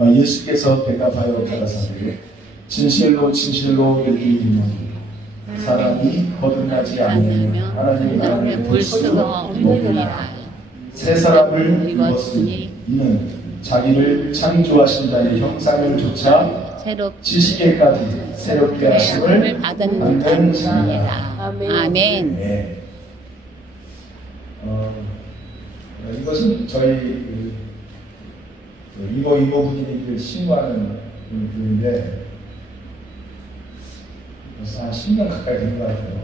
예수께서 대답하여 가라사대 진실로 진실로 너희에게 이르노니 사람이 거듭나지 않으면 하나님의 나라를 볼 수가 없느니라. 새 사람을 입었으니 이는 자기를 창조하신 자의 형상을 조차 지시기까지 새롭게 하심을 받은 자니라. 아멘. 네. 이것은 저희 이모 분이 신고하는 분인데 벌써 한 10년 가까이 된 것 같아요.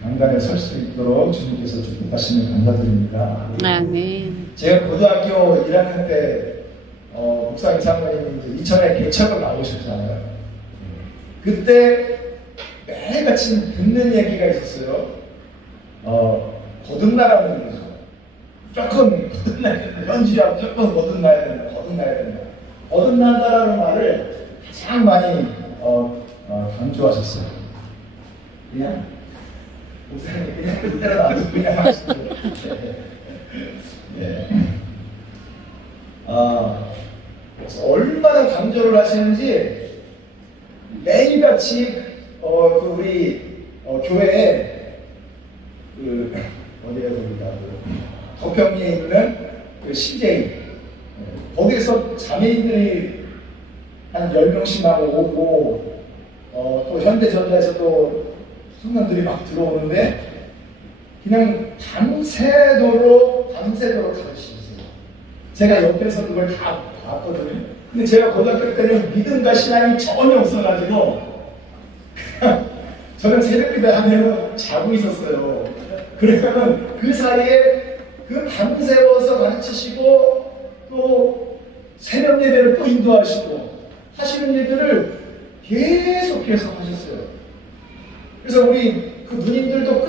강단에 설 수 있도록 주님께서 축복하시면 감사드립니다. 아멘. 제가 고등학교 1학년 때 목사님 장모님이 이천에 개척을 나오셨잖아요. 그때 매일같이 듣는 얘기가 있었어요. 거듭나라는 거죠. 조금 거듭나야 된다. 현지하고 조금 거듭나야 된다. 거듭난다라는 말을 가장 많이 강조하셨어요. 그냥 목사님 그냥 그대로 놔두고 그냥 하시죠. 네. 얼마나 강조를 하시는지 매일같이 우리 교회에 어디에 보니까 덕평리에 있는 CJ 거기에서 자매인들이 한 10명씩 막 오고 또 현대전자에서 또 청년들이 막 들어오는데 그냥 밤새도록 가르치셨어요. 제가 옆에서 그걸 다 봤거든요. 근데 제가 고등학교 때는 믿음과 신앙이 전혀 없어가지고 저는 새벽기도 하면 자고 있었어요. 그러면 그 사이에 그 밤새워서 가르치시고 또 새벽 예배를 또 인도하시고 하시는 일들을 계속 하셨어요. 그래서 우리 그 누님들도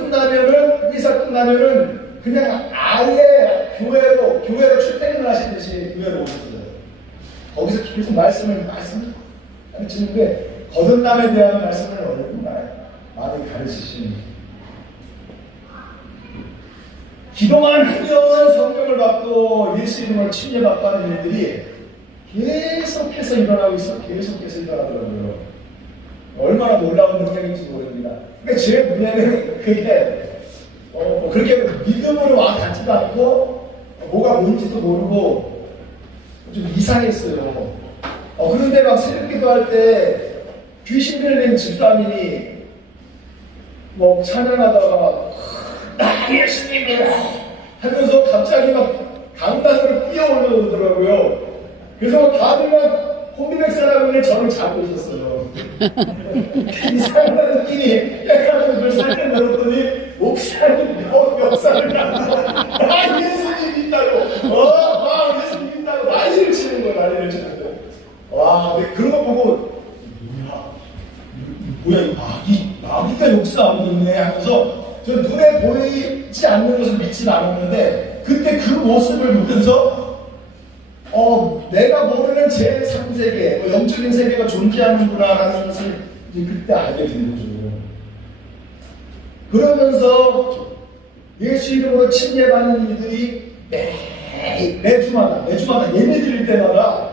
회사 끝나면은 그냥 아예 교회로 출퇴근을 하시듯이 교회로 오셨어요. 거기서 계속 말씀을 가르치는데 거듭남에 대한 말씀을 얼마나 많이 가르치신 기도만 하면 성경을 받고 예수 이름을 침례받고 하는 일들이 계속해서 일어나고 계속해서 일어나더라고요. 얼마나 놀라운 능력인지 모릅니다. 근데 제 문제는 그게 그렇게 믿음으로 와 닿지도 않고 뭐가 뭔지도 모르고 좀 이상했어요. 그런데 막 새벽 기도할 때 귀신 들린 집사님이 뭐 찬양하다가 나 예수님이라 하면서 갑자기 막 강단으로 뛰어올라오더라고요. 그래서 다들 막 호미백사라고 저를 잡고 있었어요. 이상한 느낌이 약간 그걸 설명드렸더니 목사님 역사를 나 예수님 믿다고 예수님 믿다고 난리를 치는 거예요. 난리를 치는 거예요. 와 그런 거 보고 뭐야 마귀가 역사하고 있네 하면서 저 눈에 보이지 않는 것을 믿지는 않았는데 그때 그 모습을 보면서 내가 모르는 제3세계, 영적인 세계가 존재하는구나라는 것을 이제 그때 알게 된 거죠. 그러면서 예수 이름으로 침례받는 일들이 매주마다 예배 드릴 때마다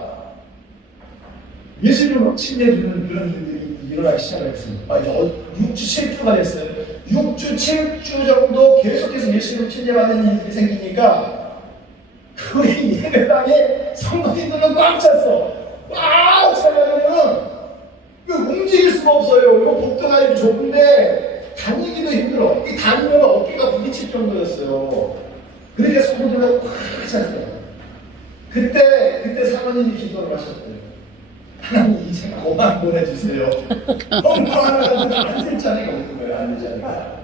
예수 이름으로 침례 주는 그런 일들이 일어나기 시작을 했습니다. 6주 7주가 됐어요. 6주 7주 정도 계속해서 예수 이름으로 침례받는 일들이 생기니까 우리 예배당에 성도님들은 꽉 찼어. 꽉 차려면 움직일 수가 없어요. 이거 복도가 이렇게 좁은데 다니기도 힘들어. 다니면 어깨가 부딪힐 정도였어요. 그렇게 성도들은 꽉 찼어요. 그때 사모님이 기도를 하셨대요. 하나님 이제 그만 보내주세요. 너무 하나님은 앉을 자리가 없는 거예요. 앉을 자리가.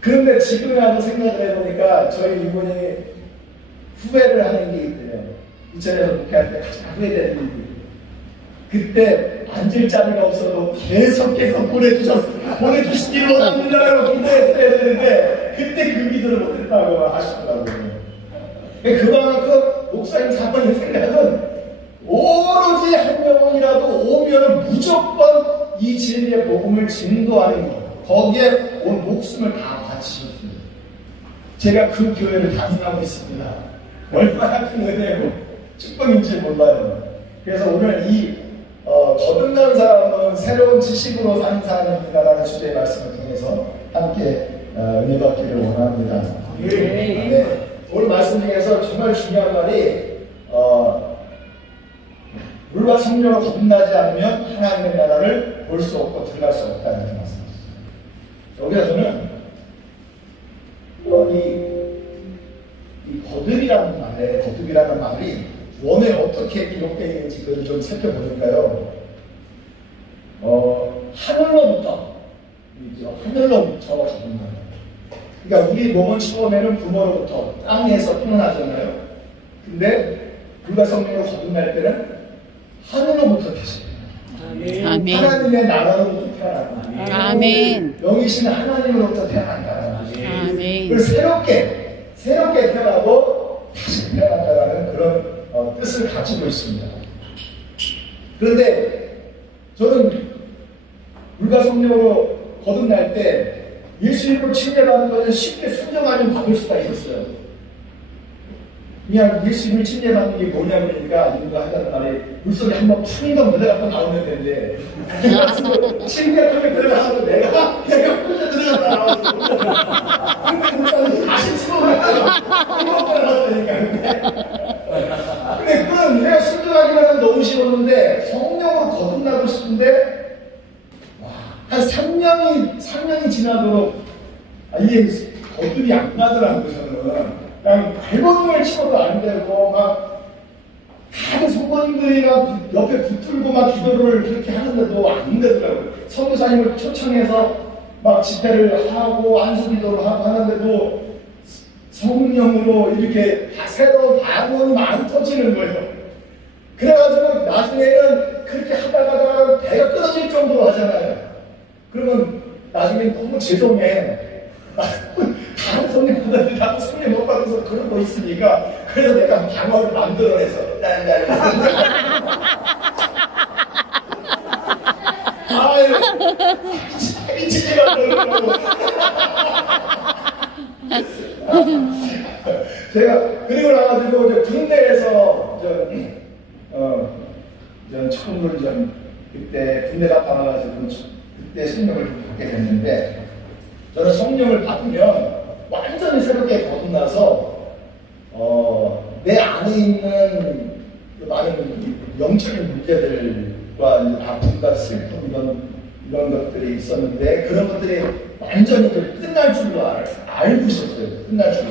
그런데 지금 와서 생각을 해보니까 저희 이분이 후회를 하는 게 있대요. 이천에서 목회할 때 가장 후회되는 일이 그때 앉을 자리가 없어도 계속해서 보내주시기를 원합니다라고 기도했어야 되는데 그때 그 기도를 못했다고 하시더라고요. 그만큼 목사님 사모님 생각은 오로지 한 영혼이라도 오면 무조건 이 진리의 복음을 증거하는 것 거기에 온 목숨을 다 바치셨습니다. 제가 그 교회를 다니고 있습니다. 얼마나 큰 은혜고 축복인지 몰라요. 그래서 오늘 거듭난 사람은 새로운 지식으로 사는 사람입니다라는 주제의 말씀을 통해서 함께 은혜 받기를 원합니다. 네. 오늘 말씀 중에서 정말 중요한 말이 물과 성령으로 거듭나지 않으면 하나님의 나라를 볼 수 없고 들어갈 수 없다는 그 말씀입니다. 여기서는 이 거듭이라는 말이 원에 어떻게 기록되어 있는지 그걸 좀 살펴보니까요. 하늘로부터 거듭나는. 그러니까 우리 몸은 처음에는 부모로부터 땅에서 태어나잖아요. 근데 불과 성령으로 거듭날 때는 하늘로부터 계십니다. 아멘. 하나님의 나라로부터 태어난다. 아멘. 영이신 하나님으로부터 태어난다. 아멘. 그래서 새롭게 태어나고 다시 태어난다는 그런 뜻을 가지고 있습니다. 그런데 저는 물과 성령으로 거듭날 때 예수님으로 침례받는 것은 쉽게 순종하면 받을 수가 있었어요. 그냥 예수님을 침례받는 게 뭐냐 그러니까 누가 하다는 말이 물속에 한번 푸니까 들어가고 나오면 되는데 침례 통에 들어가서 내가 혼자 들어갔다 나왔어. 근데 물속에 다시 수고하다가 이거보다 나왔다니까. 근데 그건 내가 순종하기만 하면 너무 쉬웠는데 성령으로 거듭나고 싶은데 한 3년이 지나도록 이게 거듭이 안 나더라고요. 저는 그냥 대본을 치고도 안 되고 막 다른 성도님들이 막 옆에 붙들고 막 기도를 그렇게 하는데도 안 되더라고요. 선교사님을 초청해서 막 집회를 하고 안수기도를 하고 하는데도 성령으로 이렇게 새로운 방언이 안 터지는 거예요. 그래가지고 나중에는 그렇게 하다가 배가 끊어질 정도로 하잖아요. 그러면 나중에 너무 죄송해. 다른 손님보다 나도 손님 못 받아서 그런 거 있으니까 그래서 내가 방어를 만들어내서 아유 미치지가 않고 제가 그리고 나가지고 이제 군대에서 처음으로 그때 군대 갔다 와가지고 그때 성령을 받게 됐는데 저는 성령을 받으면 완전히 새롭게 거듭나서 내 안에 있는 많은 영적인 문제들과 아픔과 슬픔 이런 것들이 있었는데 그런 것들이 완전히 끝날 줄로 알고 있었어요. 끝날 줄로.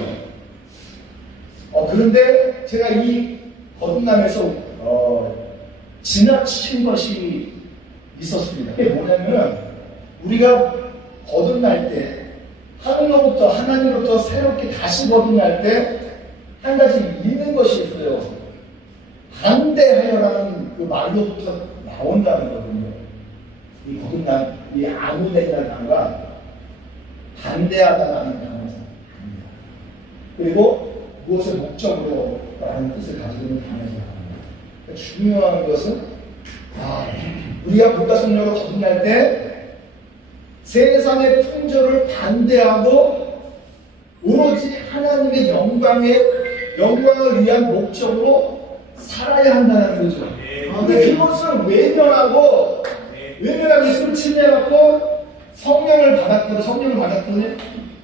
그런데 제가 이 거듭남에서 지나친 것이 있었습니다. 그게 뭐냐면 우리가 거듭날 때 하나님으로부터 새롭게 다시 거듭날 때 한 가지 있는 것이 있어요. 반대하여라는 그 말로부터 나온다는 거거든요. 이 거듭남, 이 아무데라는 단어가 반대하다라는 단어입니다. 그리고 무엇을 목적으로 라는 뜻을 가지고 있는 단어입니다. 중요한 것은 우리가 불과 성령으로 거듭날 때 세상의 풍조를 반대하고 오로지 하나님의 영광을 위한 목적으로 살아야 한다는 거죠. 근데 그것을 외면하고 예수를 침례받고 성령을 받았거든요.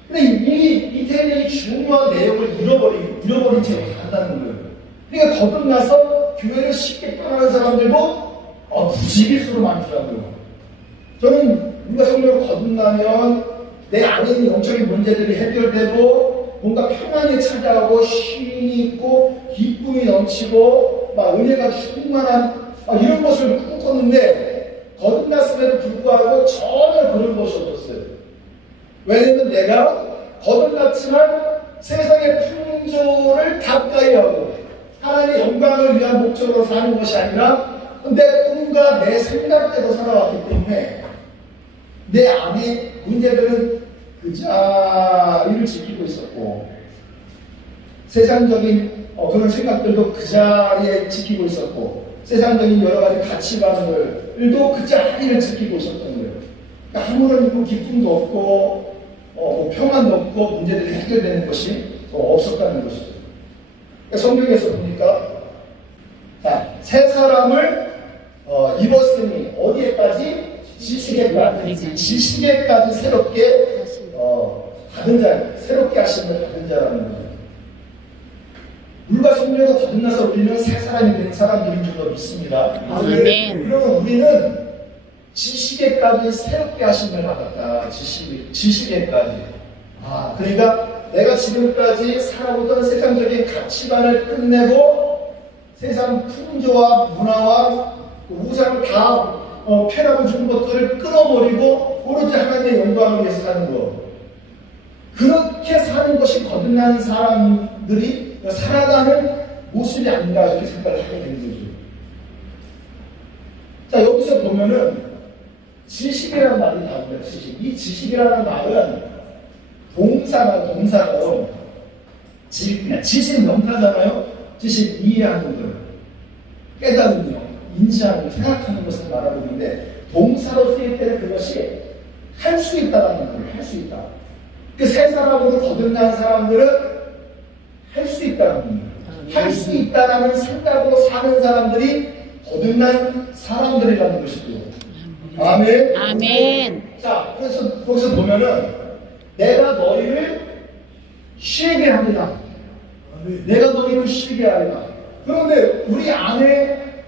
근데 이 태의 중요한 내용을 잃어버린 채로 산다는 거예요. 그러니까 거듭나서 교회를 쉽게 떠나는 사람들도 부지기수로 많더라고요. 저는 우리가 성령으로 거듭나면 내 안에 있는 영적인 문제들이 해결되고 뭔가 평안이 찾아오고 쉼이 있고 기쁨이 넘치고 막 은혜가 충만한 이런 것을 꿈꿨는데 거듭났음에도 불구하고 전혀 그런 것이 없었어요. 왜냐면 내가 거듭났지만 세상의 풍조를 가까이 하고 하나님의 영광을 위한 목적으로 사는 것이 아니라 내 꿈과 내 생각대로 살아왔기 때문에 내 안에 문제들은 그 자리를 지키고 있었고 세상적인 그런 생각들도 그 자리에 지키고 있었고 세상적인 여러 가지 가치관들도 그 자리를 지키고 있었던 거예요. 그러니까 아무런 기쁨도 없고 평안도 없고 문제들이 해결되는 것이 없었다는 것이죠. 그러니까 성경에서 보니까 자, 새 사람을 입었으니 어디에까지? 지식에까지. 지식에까지 새롭게 받은 자, 새롭게 하심을 받은 자라는 거죠. 물과 성령으로 거듭나서 우리는 새 사람이 된 사람들인 줄로 믿습니다. 아멘. 그러면 우리는 지식에까지 새롭게 하심을 받았다. 지식에까지. 그러니까 내가 지금까지 살아오던 세상적인 가치관을 끝내고 세상 풍조와 문화와 우상을 다 폐라고 주는 것들을 끊어버리고 오로지 하나님의 영광을 위해서 사는 것. 그렇게 사는 것이 거듭난 사람들이 살아가는 모습이 아닌가 이렇게 생각을 하게 되는 거죠. 자, 여기서 보면은 지식이라는 말이 나옵니다. 이 지식이라는 말은 동사로 지식 명사잖아요. 지식 이해하는 것, 깨닫는 것, 인지하는 것, 생각하는 것을 말하고 있는데 동사로 쓰일 때는 그것이 할 수 있다라는 걸 할 수 있다. 그 새 사람으로 거듭난 사람들은 할 수 있다는 거예요. 할 수 있다라는 생각으로 사는 사람들이 거듭난 사람들이라는 것이고요. 아멘. 아멘. 자, 그래서 거기서 보면은 내가 너희를 쉬게 하리라. 내가 너희를 쉬게 하리라. 그런데 우리 안에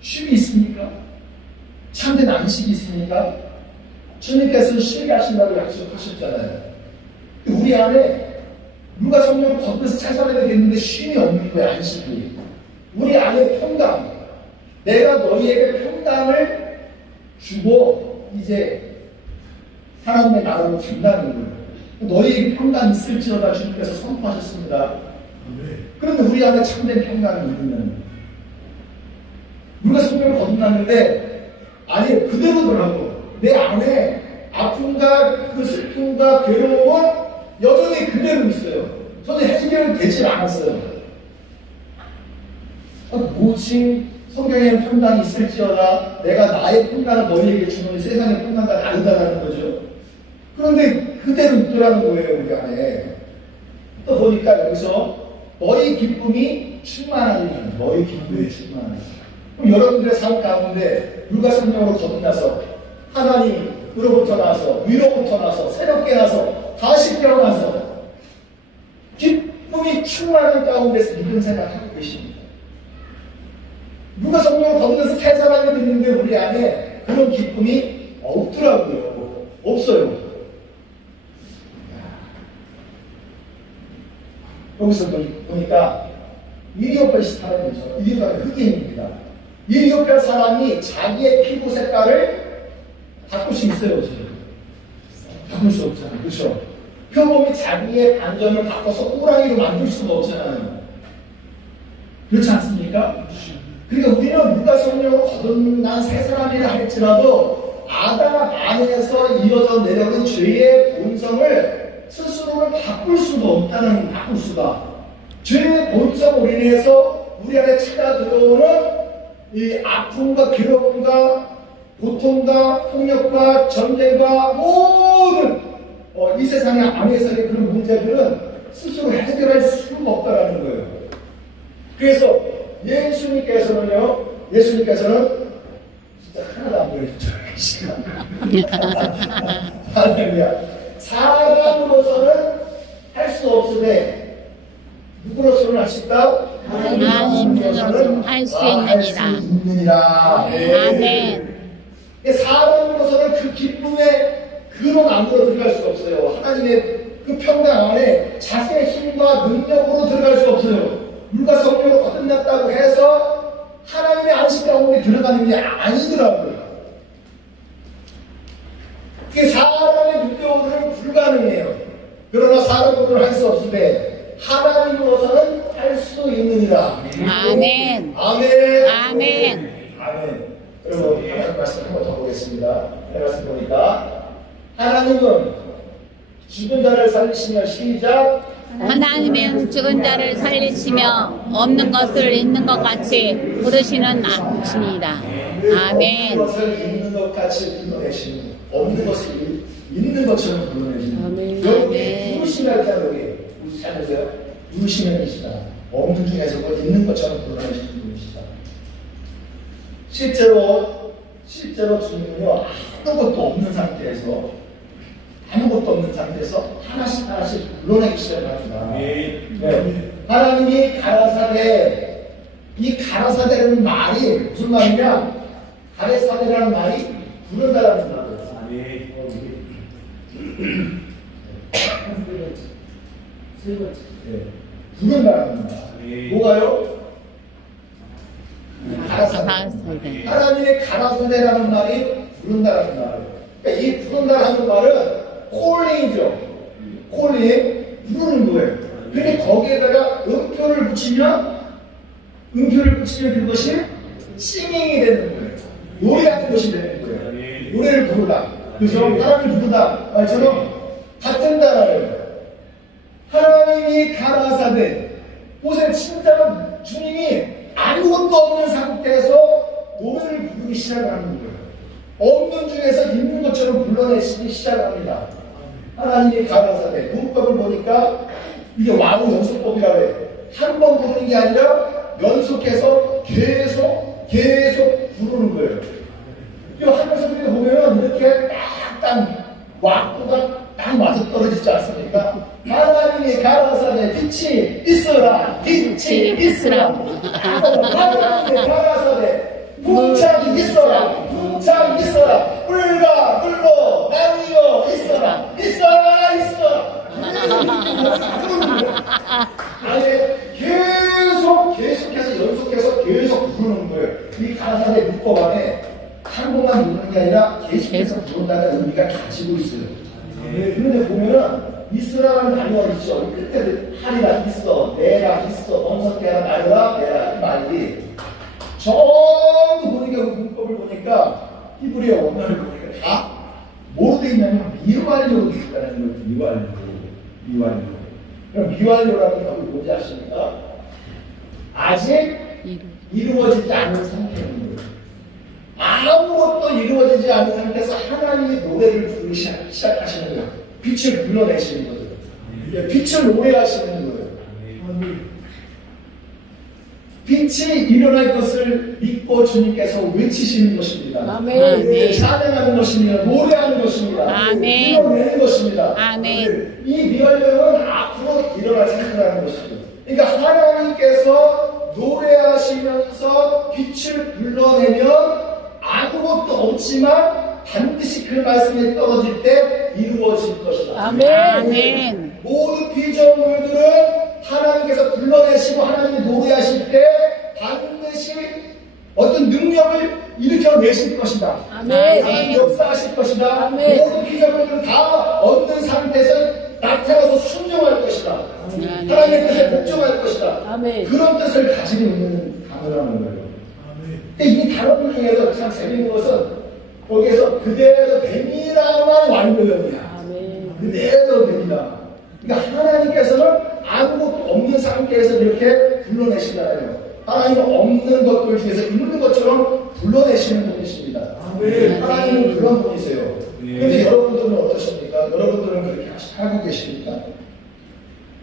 쉼이 있습니까? 참된 안식이 있습니까? 주님께서 쉬게 하신다고 약속하셨잖아요. 우리 안에 누가 성령을 거듭해서 살살하게 됐는데 쉼이 없는 거예요. 안식이. 우리 안에 평강, 내가 너희에게 평강을 주고 이제 하나님의 나라로 간다는 거예요. 너희에게 평강이 있을지어다 주님께서 선포하셨습니다. 그런데 우리 안에 참된 평강이 있는 우리가 성령을 거듭났는데 아니 그대로더라고. 내 안에 아픔과 그 슬픔과 괴로움은 여전히 그대로 있어요. 저는 해결되질 않았어요. 무엇이 성경에는 평강이 있을지어다 내가 나의 평강을 너희에게 주노니 세상의 평강과 다르다라는 거죠. 그런데 그대로 있더라는 거예요. 우리 안에 또 보니까 여기서 너희 기쁨이 충만하니 너희 기쁨이 충만하니. 그럼 여러분들의 삶 가운데 물과 성령으로 거듭나서 하나님으로부터 나서 위로부터 나서 새롭게 나서 다시 태어나서 기쁨이 충만한 가운데서 이런 생각하고 계십니다. 누가 성령을 거듭나서 새 사람이 됐는데 우리 안에 그런 기쁨이 없더라고요. 없어요. 여기서 보니까 이리오팔 사람이죠. 이리오팔은 흑인입니다. 이리오팔 사람이 자기의 피부 색깔을 바꿀 수 있어요, 지금? 바꿀 수 없잖아요. 그렇죠? 표범이 자기의 반전을 바꿔서 호랑이로 만들 수가 없잖아요. 그렇지 않습니까? 그러니까 우리는 누가 성령으로 거듭난 새 사람이라 할지라도 아담 안에서 이어져 내려오는 죄의 본성을 스스로를 바꿀 수가. 죄의 본성으로 인해서 우리 안에 찾아 들어오는 이 아픔과 괴로움과 고통과 폭력과 전쟁과 모든 이 세상의 안에서의 그런 문제들은 스스로 해결할 수가 없다라는 거예요. 그래서 예수님께서는 진짜 하나도 안 보여줬죠. 할렐루야. 사람으로서는 할 수 없으되 누구로서는 할 수 있다? 하나님으로서는 할 수 있느니라. 아멘. 사람으로서는 그 기쁨의 근원 안으로 들어갈 수 없어요. 하나님의 그 평강 안에 자신의 힘과 능력으로 들어갈 수 없어요. 물과 성령으로 거듭났다고 해서 하나님의 안식 가운데 들어가는 게 아니더라고요. 그게 사람의 능력으로는 불가능해요. 그러나 사람으로는 할 수 없으되 하나님으로서는 할 수 있느니라. 아멘. 아멘. 아멘. 아멘. 그리고 하나님 말씀 한번 더 보겠습니다. 말씀 보니까 하나님은 죽은 자를 살리시며 시작. 하나님은 죽은 자를 살리시며 없는 것을 있는 것 같이 부르시는 분이다. 아멘. 없는 것을 있는 것 같이 불러내시는, 없는 것을 있는 것처럼 불러내시는. 아멘. 여기 부르시면 여기 잘 보세요. 부르시면이시다. 없는 중에서 곧 있는 것처럼 불러내시는 분이시다. 실제로 주님은요, 아무것도 없는 상태에서 하나씩 불러내기 시작합니다. 네. 하나님이 가라사대, 이 가라사대라는 말이 무슨 말이냐? 가라사대라는 말이 부른다라는 말이에요. 세 번째. 부른다라는 말. 뭐가요? 가라사대. 하나님의 가라사대라는 말이 부른다라는 말이에요. 그러니까 이 부른다라는 말은 콜링이죠. 콜링, 부르는 거예요. 근데 거기에다가 음표를 붙이면 그것이 싱잉이 되는 거예요. 노래하는 것이 되는 거예요. 노래를 부르다. 그죠? 하나님을 부르다. 말처럼 같은 단어예요. 하나님이 가라사대. 보세요. 진짜 주님이 아무것도 없는 상태에서 노래를 부르기 시작하는 거예요. 없는 중에서 있는 것처럼 불러내시기 시작합니다. 하나님이 가라사대. 문법을 보니까 이게 와우 연속법이라고 해요. 한 번 부르는 게 아니라 연속해서 계속 부르는 거예요. 이 하늘소리를 보면 이렇게 딱 왁구가 딱 맞아 떨어지지 않습니까? 하나님이 가라사대 빛이 있어라. 하나님이 가라사대 풍창이 있어라. 불가 불러 나뉘어 있어라. 아니 계속해서 연속해서 계속 부르는 거예요. 이 가라사대 문법 안에 한 번만 부르는 게 아니라 계속해서 부른다는 의미가 가지고 있어요. 그런데 보면은 있으라는 단어가 있죠. 끝에 하리라 있어, 내라 있어, 엄석해라 나르라 내라 이 말이 전부 보는 게 문법을 보니까 히브리어 원문을 보니까 다 뭐로 되어 있냐면 미완료로 되어 있다는 거예요. 미완료. 그럼 미완료라는 게 뭔지 아십니까? 아직 이루어지지 않은 상태인 거예요. 아무것도 이루어지지 않은 상태에서 하나님의 노래를 부르기 시작하시는 거예요. 빛을 불러내시는 거예요. 빛을 노래하시는 거예요. 빛이 일어날 것을 믿고 주님께서 외치시는 것입니다. 아멘. 찬양하는 것입니다. 노래하는 것입니다. 아멘. 불러내는 것입니다. 아멘. 이 미완료는 앞으로 일어날 상태라는 것입니다. 그러니까 하나님께서 노래하시면서 빛을 불러내면 아무것도 없지만 반드시 그 말씀이 떨어질 때 이루어질 것이다. 아멘. 모든 피조물들은 하나님께서 불러내시고 하나님이 노래하실 때 반드시 어떤 능력을 일으켜내실 것이다. 하나님 역사하실 것이다. 모든 피조물들은 다 얻는 상태에서 나타나서 순종할 것이다. 하나님의 뜻에 복종할 것이다. 그런 뜻을 가지고 있는 단어라는 거예요. 근데 이 단어들 중에서 참 재밌는 것은 거기에서 그대로 됩니다만 완료형이야. 그대로 됩니다. 그러니까 하나님께서는 아무것도 없는 상태에서 이렇게 불러내신다요. 하나님은 없는 것들 중에서 있는 것처럼 불러내시는 분이십니다. 하나님은 그런 분이세요. 그런데 여러분들은 어떠십니까? 여러분들은 그렇게 하고 계십니까?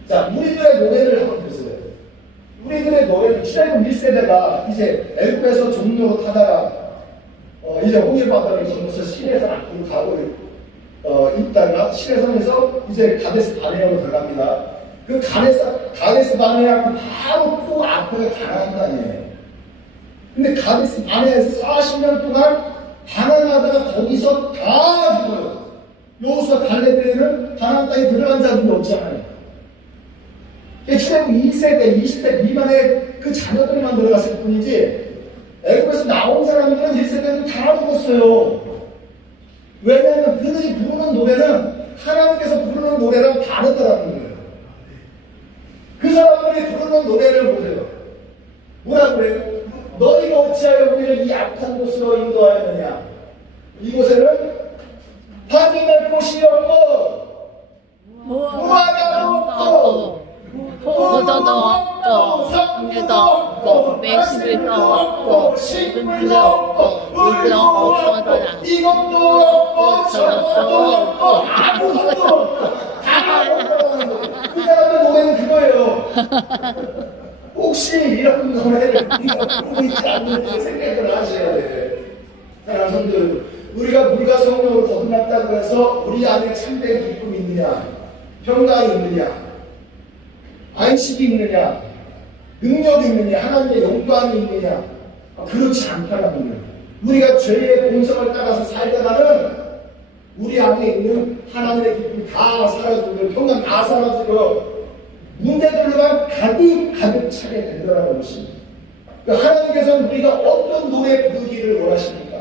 자, 우리들의 노래를 한번 보세요. 우리들의 노래는 출애굽 1세대가 이제 애굽에서 종로로 타다가 이제 홍해바다를 건너서 시내산 앞으로 가고 있다가 시내산에서 이제 가데스 바네아로 들어갑니다. 그 가데스 바네아하고 바로 그 앞에 가나안 땅이에요. 근데 가데스 바네아에서 40년 동안 가난하다가 거기서 다 죽어요. 여호수아 갈렙에는 가나안 땅에 들어간 자들이 없잖아요. 출애굽 2세대, 20세 미만의 그 자녀들만 들어갔을 뿐이지 애굽에서 나온 사람들은 1세대는 다 죽었어요. 왜냐하면 그들이 부르는 노래는 하나님께서 부르는 노래랑 다르더라는 거예요. 그 사람들이 부르는 노래를 보세요. 뭐라 그래요? 너희가 어찌하여 우리를 이 악한 곳으로 인도하였느냐? 이곳에는 확인할 곳이 없고 무화과도 없고 포도도 없고 석류도 없고 매실도 없고 식물도 없고 물도 없어더라. 이것도 없고 저것도 없고 아무것도 없고 다 없고 그 사람들 노래는 그거예요. 혹시 이런 노래를 우리가 부르고 있지 않는지 생각을 하셔야 돼. 여러분들, 우리가 물과 성령으로 거듭났다고 해서 우리 안에 참된 기쁨이 있느냐, 평강이 있느냐, 안식이 있느냐, 능력이 있느냐, 하나님의 영광이 있느냐, 그렇지 않다는 거예요. 우리가 죄의 본성을 따라서 살다가는 우리 안에 있는 하나님의 기쁨이 다 사라지고 평강 다 사라지고 문제들로만 가득 차게 된다는 것입니다. 하나님께서는 우리가 어떤 노래 부르기를 원하십니까?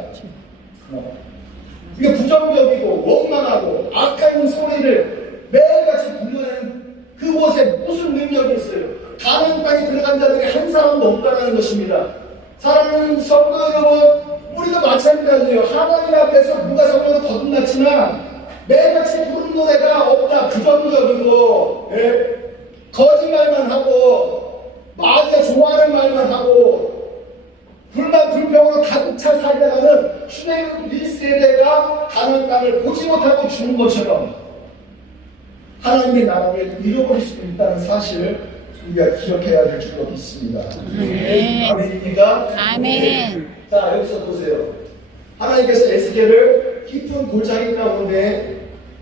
이게 부정적이고 원망하고 악한 소리를 매일같이 불러내는 그곳에 무슨 능력이 있어요? 가나안 땅에 들어간 자들이 한 사람도 없다는 것입니다. 사랑하는 성도 여러분, 우리도 마찬가지예요. 하나님 앞에서 누가 성령으로 거듭났지만 매일같이 부르는 노래가 없다. 부정적이고 거짓말만 하고 마귀가 좋아하는 말만 하고 불만 불평으로 가득 차 살다가는 출애굽 1세대가 가나안 땅을 보지 못하고 죽은 것처럼 하나님의 나라를 잃어버릴 수 있다는 사실을 우리가 기억해야 될 줄로 믿습니다. 아멘입니까? 아멘. 자, 여기서 보세요. 하나님께서 에스겔을 깊은 골짜기 가운데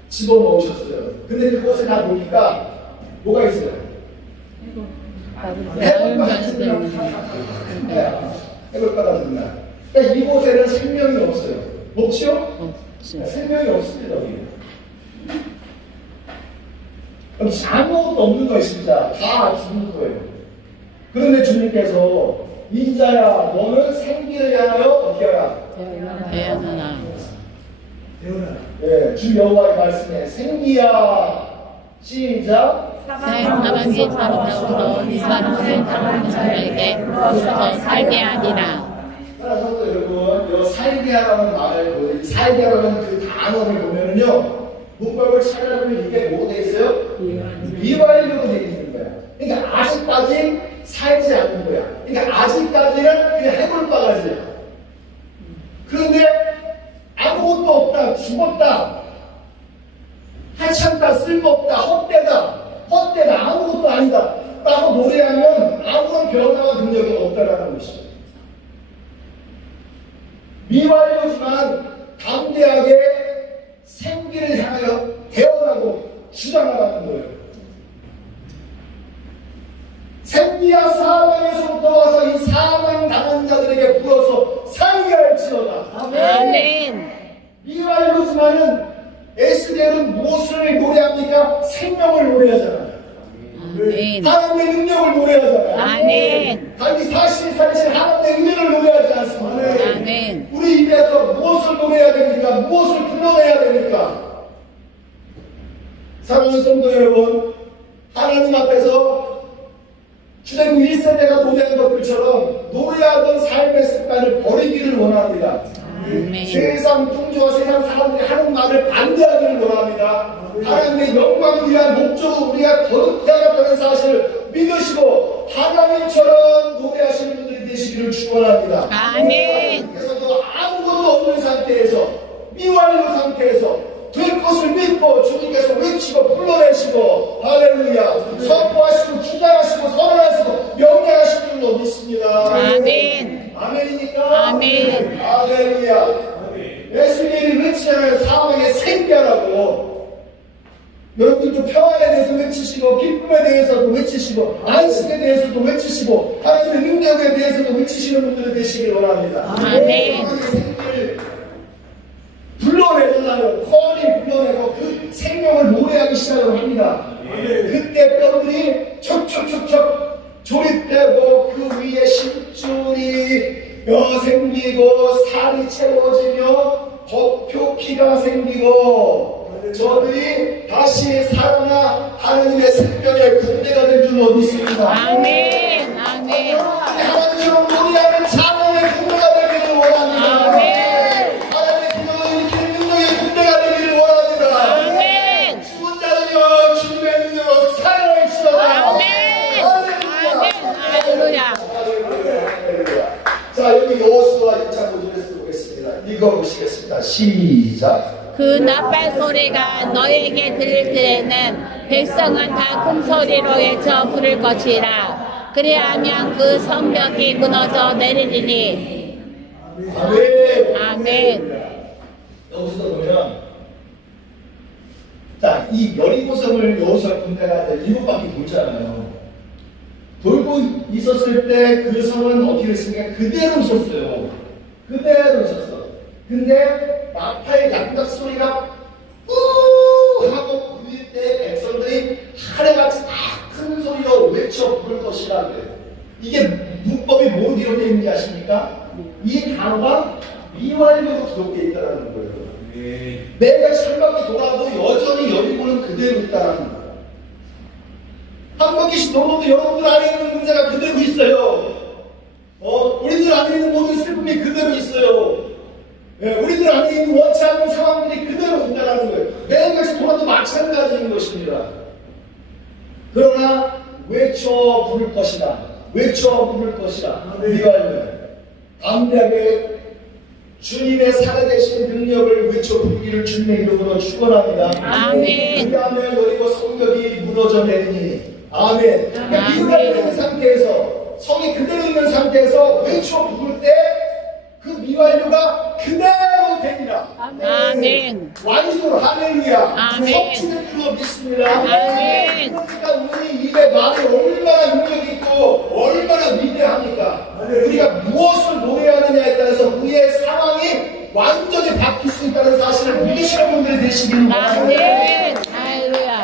집어넣으셨어요. 근데 그곳에 가 보니까 뭐가 있어요? 해골바가 든다. 그러니까 이곳에는 생명이 없어요. 없죠? 생명이 없습니다. 그럼 아무것도 없는 거예요. 진짜 다 죽는 거예요. 그런데 주님께서 인자야 너는 생기를 향하여 어떻게 하라? 태어나라. 네, 주 여호와의 말씀에 생기야 시작. 사람이 살아나서 이 사람을 당하는 자에게 살게 하리라. 따라서 여러분, 이 살게 하라는 말을 보세요. 살게 하라는 그 단어를 보면은요, 문법을 찾아보면 이게 뭐가 돼 있어요? 미완료로 되어 있는 거야. 그러니까 아직까지 살지 않는 거야. 그러니까 아직까지는 그냥 해볼 바가지야. 그런데 아무것도 없다, 죽었다, 하찮다, 쓸모없다, 헛되다, 아무것도 아니다 라고 노래하면 아무런 변화와 능력이 없다라는 것이죠. 미완료지만 담대하게 생기를 향하여 태어나고 주장하라는 거예요. 생기야 사망에서부터 와서 이 사망 당한 자들에게 불어서 살게 할지어다. 아멘. 미완료지만은 에스겔은 무엇을 노래합니까? 생명을 노래하잖아요. 아멘. 하나님의 능력을 노래하잖아요. 아멘. 다시 살리신 하나님의 은혜를 노래하지 않습니까? 아멘. 우리 입에서 무엇을 노래해야 됩니까? 무엇을 불러내야 됩니까? 사랑하는 성도 여러분, 하나님 앞에서 출애굽 1세대가 노래한 것들처럼 노래하던 삶의 습관을 버리기를 원합니다. 아멘. 세상 풍조와 세상 사람들이 하는 말을 반대하기를 원합니다. 하나님의 영광을 위한 목적으로 우리가 거듭되었다는 사실을 믿으시고 하나님처럼 노래하시는 분들이 되시기를 축원합니다. 아멘. 그래서도 아무것도 없는 상태에서 미완료 상태에서 될 것을 믿고 주님께서 외치고 불러내시고 할렐루야 선포하시고 주장하시고 선언하시고 명령하시는 줄로 믿습니다. 아멘. 아멘이니까 아멘. 할렐루야. 예수님이 외치잖아요. 사망에 생겨라고. 여러분들도 평안에 대해서 외치시고 기쁨에 대해서도 외치시고 안식에 대해서도 외치시고 하나님의 능력에 대해서도 외치시는 분들이 되시길 원합니다. 아멘. 생기를 불러내잖아요. 뻔히 불러내고 그 생명을 노래하기 시작을 합니다. 그때 뼈들이 척척척척 조립되고 그 위에 심줄이 생기고 살이 채워지며 겉표피가 생기고 저들이 다시 살아나 하나님의 생명의 군대가 된 줄로 믿습니다. 아멘. 아멘. 하나님처럼 노래하는 자원의 군대가 되기를 원합니다. 아멘. 하나님의 군대를 일으키는 능력의 군대가 되기를 원합니다. 아멘. 죽은 자들이여 주님의 능력으로 살아날지어다. 아멘. 할렐루야. 자, 여기 여호수아 6장 5절에서 보겠습니다. 읽어보시겠습니다. 시작. 그 나팔 소리가 너에게 들릴 때에는 백성은 다 큰 소리로 외쳐 부를 것이라. 그리하면 그 성벽이 무너져 내리리니. 아멘. 아멘. 여기서 보면, 자, 이 여리고성을 여호수아 군대가 7바퀴 돌잖아요. 돌고 있었을 때 그 성은 어떻게 됐습니까? 그대로 있었어요. 그대로 있었어. 근데 마파의 양각 소리가 우 하고 울릴 때 백성들이 하늘같이 큰 소리로 외쳐 부를 것이라 그래요. 이게 문법이 뭐로 기록되어 있는지 아십니까? 이 단어가 미완료로 기록되어 있다는 거예요. 매일 철벽이 돌아도 여전히 여리고는 그대로 있다는 거예요. 한 바퀴씩 돌아도 여러분들 안에 있는 문제가 그대로 있어요. 우리들 안에 있는 모든 슬픔이 그대로 있어요. 우리들 안에 있는 원치 않는 상황들이 그대로 있다는 거예요. 매일같이 돌아도 마찬가지인 것입니다. 그러나 외쳐 부를 것이다. 외쳐 부를 것이다. 미완료. 담대하게 주님의 살아계신 능력을 외쳐 부르기를 주님의 이름으로 축원합니다. 아멘. 그리하면 여리고 성벽이 무너져 내리니. 아멘. 그러니까 미완료 있는 상태에서 성이 그대로 있는 상태에서 외쳐 부를 때 그 미완료가 그대로 됩니다. 아멘. 완전 할렐루야. 아멘. 성취된 줄로 믿습니다. 아멘. 그러니까 우리 입에 말이 얼마나 능력 있고 얼마나 위대합니까? 우리가 무엇을 노래하느냐에 따라서 우리의 상황이 완전히 바뀔 수 있다는 사실을 믿으시는 분들이 되시길 바랍니다. 아멘. 할렐루야.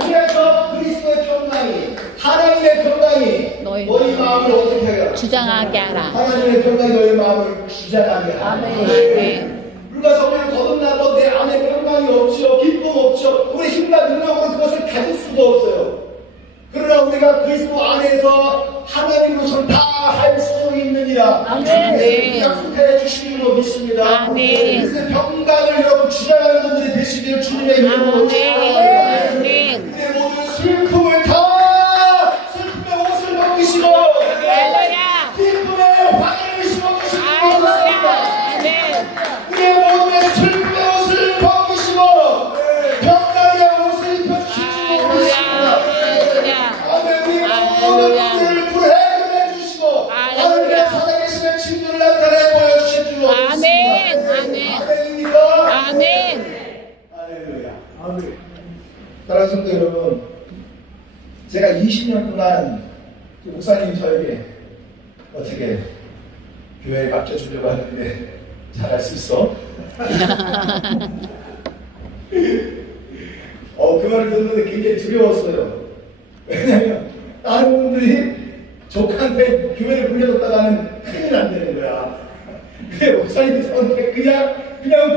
그래서 그리스도의 평강이 하나님의 평강이 너희 너희 마음을 어떻게 하라? 주장하게 하라. 하나님의 평강이 너희 마음을 주장하게 하라. 아멘. 불과 성령을 거듭나도 내 안에 평강이 없죠. 기쁨 없죠. 우리 힘과 능력으로 그것을 가질 수도 없어요. 그러나 우리가 그리스도 안에서 하나님으로서 다 할 수 있느니라. 아멘. 약속해 주시기로 믿습니다. 아멘. 그래서 평강을 여러분 주장하는 분들이 되시기를 주님의 이름으로 아멘. 축원합니다. 아멘. 우리의 모든 슬픔을 다 슬픔의 옷을 벗기시고 할렐루야. 기쁨의 화를 심어주시고 할렐루야. 아멘. 우리의 모든 슬픔의 옷을 벗기시고 평강의 옷을 입혀주시고 할렐루야. 할렐루야. 아멘. 우리 할렐루야. 모든 분들을 불해결해 주시고 하나님의 할렐루야. 살아계시는 친구를 나타내 보여주실 줄로 아멘. 믿습니다. 아멘. 아멘입니까? 아멘. 할렐루야. 아멘. 사랑하는 성도 여러분, 제가 20년 동안 목사님이 저에게 어떻게 교회에 맡겨주려고 하는데 잘할 수 있어? 그 말을 듣는데 굉장히 두려웠어요. 왜냐하면 다른 분들이 조카한테 교회를 불려줬다가는 큰일 난다는 거야. 근데 목사님이 저한테 그냥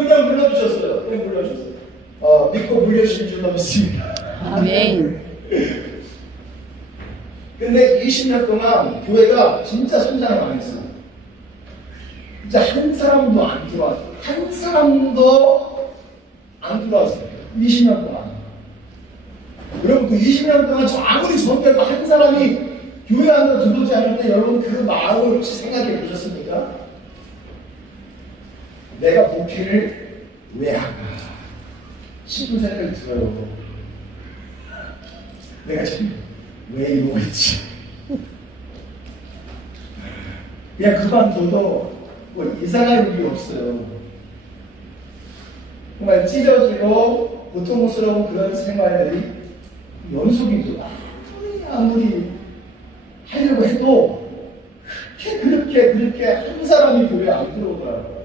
불러주셨어요. 그냥 불러주셨어요. 믿고 불려주신 줄로 믿습니다. 아멘. 근데 20년 동안 교회가 진짜 성장을 안 했어요. 진짜 한 사람도 안 들어왔어요. 한 사람도 안 들어왔어요. 20년 동안. 여러분, 그 20년 동안 아무리 전도해도 한 사람이 교회 안으로 들어오지 않을 때 여러분 그 마음을 혹시 생각해 보셨습니까? 내가 목회를 왜 할까 싶은 생각이 들어요. 내가 지금 왜 이러고 있지? 그냥 그만둬도 뭐 이상할 일이 없어요. 정말 찢어지고 고통스러운 그런 생활들이 연속이죠. 아무리 하려고 해도 그렇게 한 사람이 교회에 안 들어오더라고요.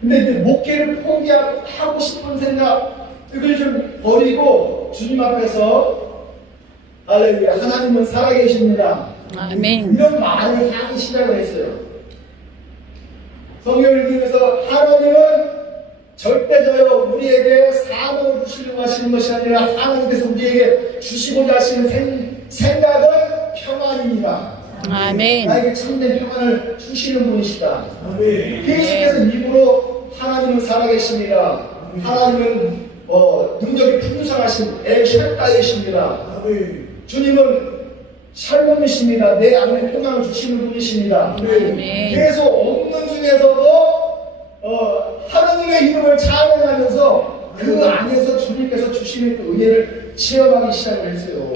근데 이제 목회를 포기하고 싶은 생각, 그걸 좀 버리고 주님 앞에서 할렐루야, 하나님은 살아계십니다. 아멘. 이런 말을 하기 시작을 했어요. 성경을 읽으면서 하나님은 절대적으로 우리에게 사명을 주시려고 하시는 것이 아니라 하나님께서 우리에게 주시고자 하시는 생각은 평안입니다. 아멘. 나에게 참된 평안을 주시는 분이시다. 계속해서 입으로 하나님은 살아계십니다. 하나님은 능력이 풍성하신 엘샤다이십니다. 주님은 샬롬이십니다. 내 안에 평안을 주시는 분이십니다. 아멘. 계속 없는 중에서도 하나님의 이름을 찬양하면서 그 안에서 주님께서 주시는 그 은혜를 체험하기 시작을 했어요.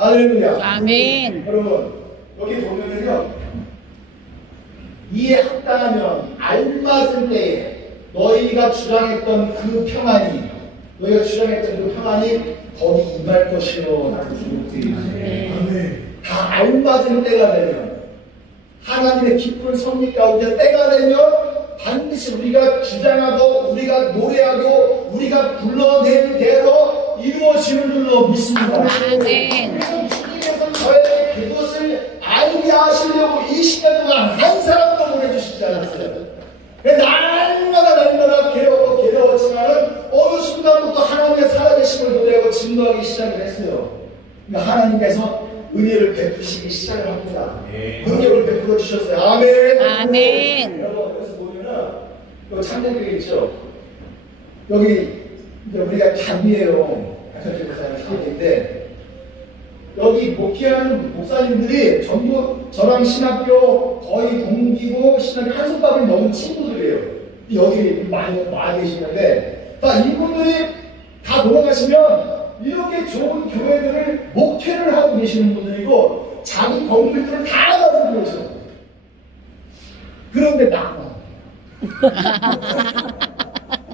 할렐루야. 아멘. 여러분, 여기 보면은요, 이에 합당하면 알맞은 때에 너희가 주장했던 그 평안이 거기 임할 것이로 나는 주목드립니다. 다 알맞은 때가 되면, 하나님의 깊은 섭리 가운데 때가 되면 반드시 우리가 주장하고 우리가 노래하고 우리가 불러내는 대로 이루어지는 줄로 믿습니다. 아멘. 주님께서 저에게 그것을 알게 하시려고 20년 동안 한 사람도 보내주시지 않았어요. 날마다 괴로웠지만은 어느 순간부터 하나님의 살아계심을 노래하고 증거하기 시작을 했어요. 그러니까 하나님께서 은혜를 베푸시기 시작을 합니다. 능력을 베풀어 주셨어요. 아멘. 아멘. 여러분, 여기서 보면은 여기 창세기에 있죠. 여기 이제 우리가 답이에요. 답인데 여기 목회하는 목사님들이 전부 저랑 신학교 거의 동기고 신학교 한솥밥을 먹은 친구들이에요. 여기 많이 계시는데 다 이분들이 다 돌아가시면 이렇게 좋은 교회들을 목회를 하고 계시는 분들이고 자기 건물들을 다 가지고 계셔. 그런데 나만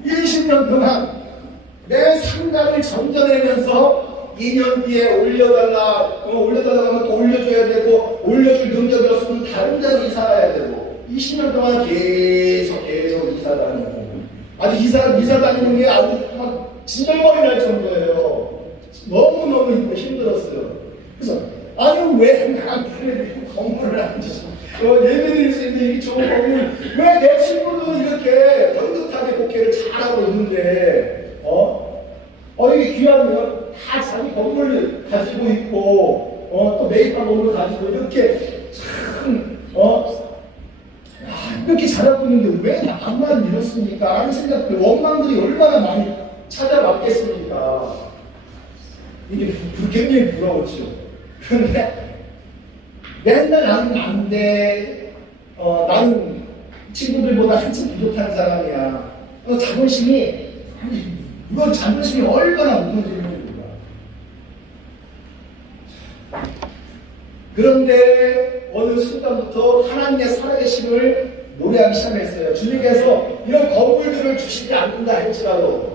20년 동안 내 상가를 전전하면서 2년 뒤에 올려달라고 하면 또 올려줘야 되고 올려줄 능력이 없으면 다른 데로 이사 가야 되고 20년 동안 계속 이사 다니고 아주 이사 다니는 게 아주 막 진절머리 날 정도예요. 너무너무 힘들었어요. 그래서 아니 왜 나한테 건물을 안 주시고 예배드릴 수 있는 이 좋은 건물 왜 내 친구도 이렇게 번듯하게 목회를 잘하고 있는데 이게 귀하면 다 자기 건물을 가지고 있고 또 매입한 건물을 가지고 이렇게 참 이렇게 잘하고 있는데 왜 나만 이렇습니까? 하는 생각들 원망들이 얼마나 많이 찾아왔겠습니까? 이게 굉장히 부러웠죠. 그런데 맨날 나는 안 돼. 나는 친구들보다 한참 부족한 사람이야. 자존심이 물론 자존심이 얼마나 무너지는지 몰라. 그런데 어느 순간부터 하나님의 살아계심을 노래하기 시작했어요. 주님께서 이런 건물들을 주시지 않는다 할지라도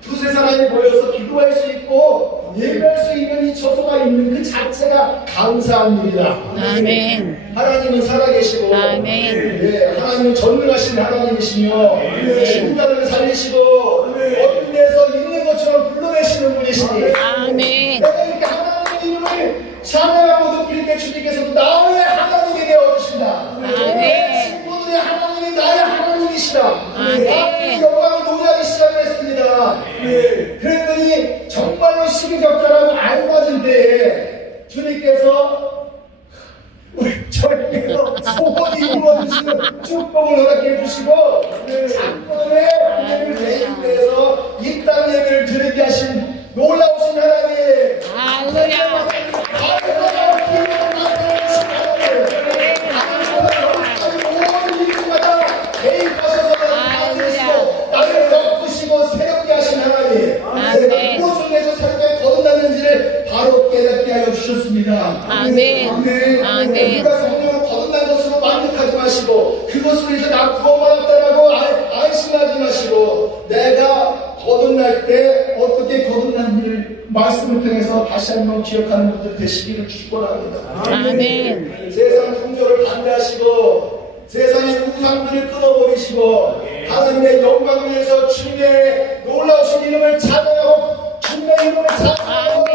두세 사람이 모여서 기도할 수 있고 예배할 수 있는 이 처소가 있는 그 자체가 감사한 일이다. 아멘. 하나님은 살아계시고 아멘. 하나님은 전능하신 하나님이시며 죽은 자들을 살리시고 어떤 데서 있는 것처럼 불러내시는 분이시니 아멘. 그러니까 하나님의 이름을 찬양하고 높일 때 주님께서도 나의 하나님이 되어주신다. 내 친구들의 하나님이 나의 하나님이시다. 하나님의 영광을 노래하기 시작했습니다. 그랬더니 정말로 시기적절하고 알맞은 때에 주님께서 저에게서 소원이 이루어지시는 축복을 허락해 주시고 작품의 은혜를 대입해서 이 땅 예배를 드리게 하신 놀라우신 하나님. 할렐루야. 나를 덮으시고 새롭게 하신 하나님. 내가 무엇을 위해서 새롭게 거듭났는지를 바로 깨닫게 하여 주셨습니다. 아멘. 아멘. 우리가 성령으로 거듭난 것으로 만족하지 마시고 그것으로 인해서 나 구원받았다라고 안심하지 마시고 내가 거듭날 때 어떻게 거듭난지를 말씀을 통해서 다시 한번 기억하는 분들 되시기를 축원합니다. 아멘. 세상 풍조를 반대하시고 세상의 우상들을 끊어버리시고 하나님의 영광을 위해서 주님의 놀라우신 이름을 찬양하고 주님의 이름을 찬양하고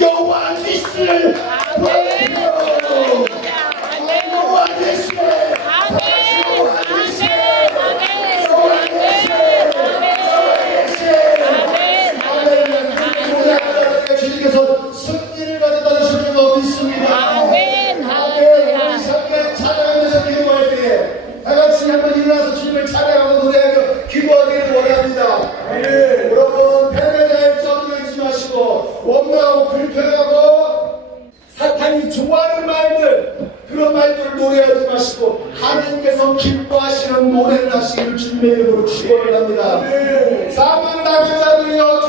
여호와 니스를 여호와 니스 주님께서 승리를 가져다 주실 줄 믿습니다. 아멘. 우리 함께 찬양하면서 기도할 때에 다 같이 한번 일어나서 주님을 찬양하고 노래하며 불편하고 사탄이 좋아하는 말들, 그런 말들을 노래하지 마시고 하나님께서 기뻐하시는 노래를 하시기를 주님의 이름으로 축원을 합니다. 사망 당한 자들이여